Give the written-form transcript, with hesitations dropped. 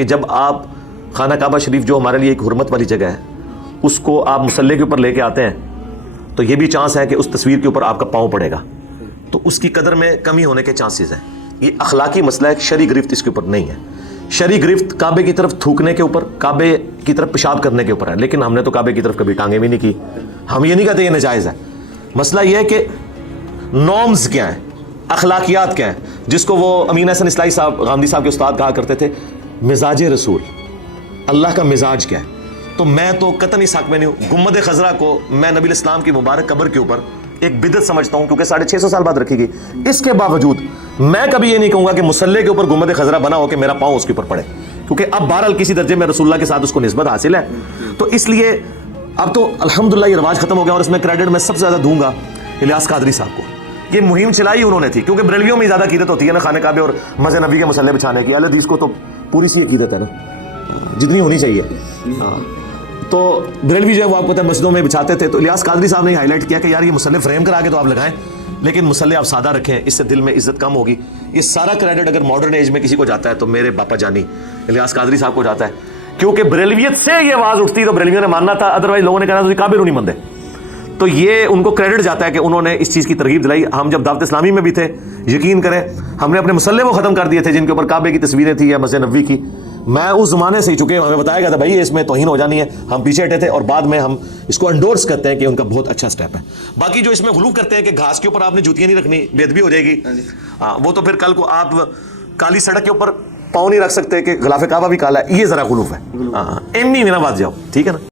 کہ جب آپ خانہ کعبہ شریف جو ہمارے لیے ایک حرمت والی جگہ ہے اس کو آپ مصلی کے اوپر لے کے آتے ہیں تو یہ بھی چانس ہے کہ اس تصویر کے اوپر آپ کا پاؤں پڑے گا، تو اس کی قدر میں کمی ہونے کے چانسز ہیں. یہ اخلاقی مسئلہ ہے، شرعی گرفت اس کے اوپر نہیں ہے. شرعی گرفت کعبے کی طرف تھوکنے کے اوپر، کعبے کی طرف پیشاب کرنے کے اوپر ہے، لیکن ہم نے تو کعبے کی طرف کبھی ٹانگیں بھی نہیں کی. ہم یہ نہیں کہتے یہ ناجائز ہے. مسئلہ یہ ہے کہ نارمز کیا ہیں، اخلاقیات کیا ہیں، جس کو وہ امین حسن اصلاحی صاحب غامدی صاحب کے استاد کہا کرتے تھے مزاج رسول، اللہ کا مزاج کیا ہے. تو میں تو قطعاً اس حق میں نہیں ہوں. گنبد خضرا کو میں نبی الاسلام کی مبارک قبر کے اوپر ایک بدعت سمجھتا ہوں کیونکہ 650 سال بعد رکھی گئی. اس کے باوجود میں کبھی یہ نہیں کہوں گا کہ مصلی کے اوپر گنبد خضرا بنا ہو کہ میرا پاؤں اس کے اوپر پڑے، کیونکہ اب بہرحال کسی درجے میں رسول اللہ کے ساتھ اس کو نسبت حاصل ہے. تو اس لیے اب تو الحمدللہ یہ رواج ختم ہو گیا، اور اس میں کریڈٹ میں سب سے زیادہ دوں گا الیاس قادری صاحب کو. یہ مہم چلائی انہوں نے تھی، کیونکہ بریلویوں میں زیادہ عقیدت ہوتی ہے نا خانہ کعبے اور مسجد نبی کے مصلی بچھانے کی. اہل حدیث کو تو پوری سی عقیدت ہے نا جتنی ہونی چاہیے. تو بریلوی جو ہے وہ آپ کو پتہ ہے مسجدوں میں بچھاتے تھے. تو الیاس قادری صاحب نے ہائی لائٹ کیا کہ یار یہ مصلی فریم کرا کے تو آپ لگائیں، لیکن مصلی آپ سادہ رکھیں، اس سے دل میں عزت کم ہوگی. یہ سارا کریڈٹ اگر ماڈرن ایج میں کسی کو جاتا ہے تو میرے باپا جانی الیاس قادری صاحب کو جاتا ہے، کیونکہ بریلویت سے یہ آواز اٹھتی تو بریلویوں نے ماننا تھا، ادروائز لوگوں نے کہنا تھا کعبے نہیں مندے. تو یہ ان کو کریڈٹ جاتا ہے کہ انہوں نے اس چیز کی ترغیب دلائی. ہم جب دعوت اسلامی میں بھی تھے، یقین کریں ہم نے اپنے مصلی وہ ختم کر دیے تھے جن کے اوپر کعبے کی تصویریں تھیں یا مسجد نبوی کی. میں اس زمانے سے ہی، چونکہ ہمیں بتایا گیا تھا بھائی اس میں توہین ہو جانی ہے، ہم پیچھے ہٹے تھے، اور بعد میں ہم اس کو انڈورس کرتے ہیں کہ ان کا بہت اچھا سٹیپ ہے. باقی جو اس میں غلو کرتے ہیں کہ گھاس کے اوپر آپ نے جوتیاں نہیں رکھنی، بے ادبی ہو جائے گی، وہ تو پھر کل کو آپ کالی سڑک کے اوپر پاؤں نہیں رکھ سکتے کہ غلاف کعبہ بھی کالا ہے، یہ ذرا غلو ہے. ایمی میرا بات جاؤ، ٹھیک ہے نا.